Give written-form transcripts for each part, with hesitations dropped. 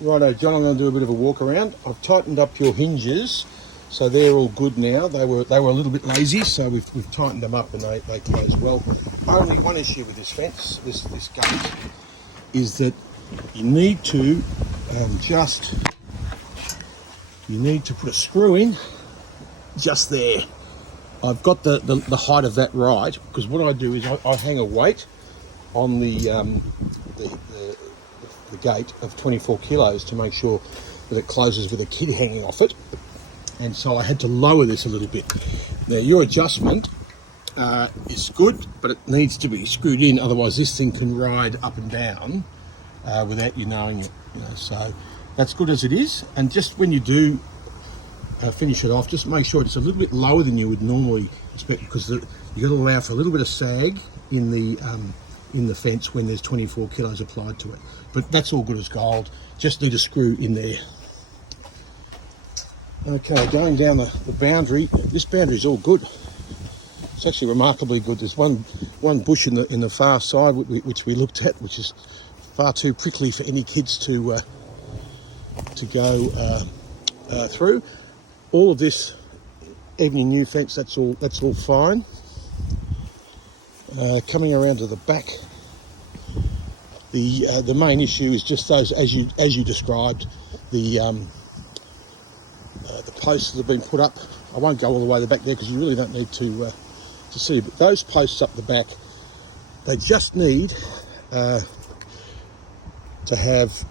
Righto, John, I'm going to do a bit of a walk around. I've tightened up your hinges, so they're all good now. They were a little bit lazy, so we've tightened them up and they close well. Only one issue with this fence, this gate, is that you need to put a screw in just there. I've got the height of that right, because what I do is I hang a weight on the gate of 24 kilos to make sure that it closes with a kid hanging off it, and so I had to lower this a little bit. Now your adjustment is good, but it needs to be screwed in, otherwise this thing can ride up and down without you knowing it. So that's good as it is, and just when you do finish it off, just make sure it's a little bit lower than you would normally expect, because you've got to allow for a little bit of sag in the fence when there's 24 kilos applied to it. But that's all good as gold, just need a screw in there. Okay, going down the boundary, this boundary is all good. It's actually remarkably good. There's one bush in the far side which we looked at, which is far too prickly for any kids to go through. All of this, even your new fence, that's all fine. Coming around to the back, the main issue is just those, as you described, the posts that have been put up. I won't go all the way to the back there because you really don't need to see, but those posts up the back, they just need to have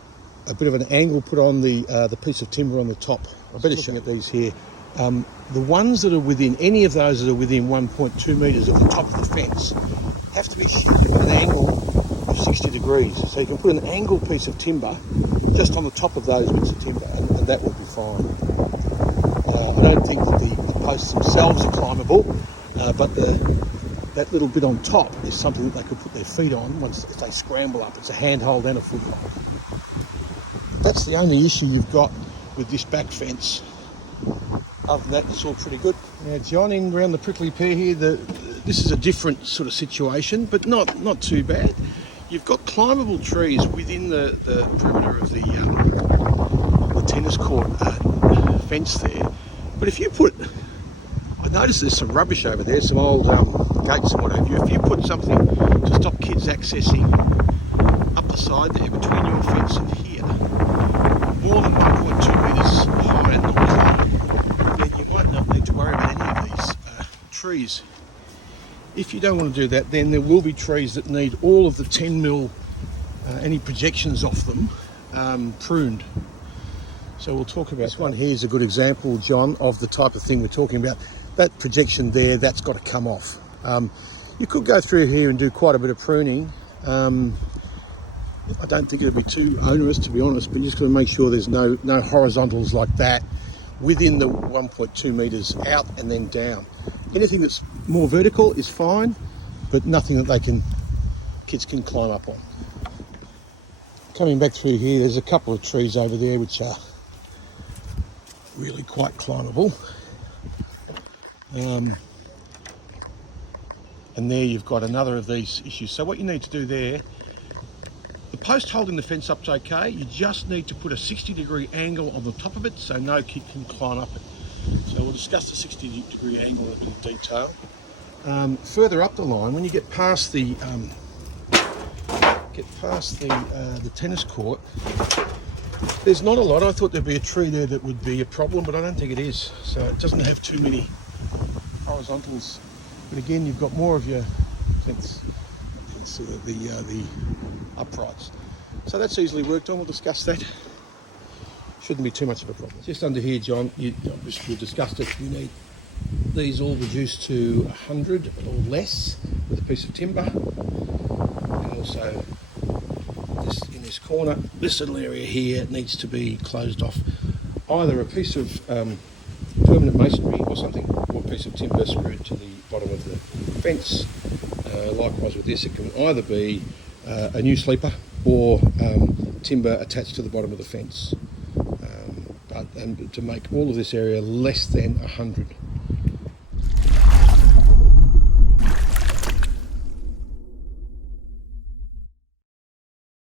a bit of an angle put on the piece of timber on the top. I better show you these here. The ones that are within, any of those that are within 1.2 metres of the top of the fence have to be shifted at an angle of 60 degrees. So you can put an angled piece of timber just on the top of those bits of timber, and that will be fine. I don't think that the posts themselves are climbable, but that little bit on top is something that they could put their feet on if they scramble up. It's a handhold and a foothold. That's the only issue you've got with this back fence. Other than that, it's all pretty good. Now, John, in around the prickly pear here, this is a different sort of situation, but not too bad. You've got climbable trees within the perimeter of the tennis court fence there. But if you put, I noticed there's some rubbish over there, some old gates and what have you. If you put something to stop kids accessing up the side there between your fence and here, more than 1.2 metres high and not climbable, then you might not need to worry about any of these trees. If you don't want to do that, then there will be trees that need all of the 10mm, any projections off them, pruned. So we'll talk about this one. Here's a good example, John, of the type of thing we're talking about. That projection there, that's got to come off. You could go through here and do quite a bit of pruning. I don't think it would be too onerous, to be honest, but you just got to make sure there's no horizontals like that within the 1.2 metres out and then down. Anything that's more vertical is fine, but nothing that kids can climb up on. Coming back through here, there's a couple of trees over there which are really quite climbable. And there you've got another of these issues. So what you need to do there, the post holding the fence up's okay, you just need to put a 60-degree angle on the top of it so no kid can climb up it. So we'll discuss the 60-degree angle in detail. Further up the line, when you get past the tennis court, there's not a lot. I thought there'd be a tree there that would be a problem, but I don't think it is. So it doesn't have too many horizontals. But again, you've got more of your fence, the uprights. So that's easily worked on. We'll discuss that. Shouldn't be too much of a problem. Just under here, John, we discussed it. You need these all reduced to 100 or less with a piece of timber. And also in this corner, this little area here needs to be closed off. Either a piece of permanent masonry or something, or a piece of timber screwed to the bottom of the fence. Likewise with this, it can either be a new sleeper or timber attached to the bottom of the fence. And to make all of this area less than 100.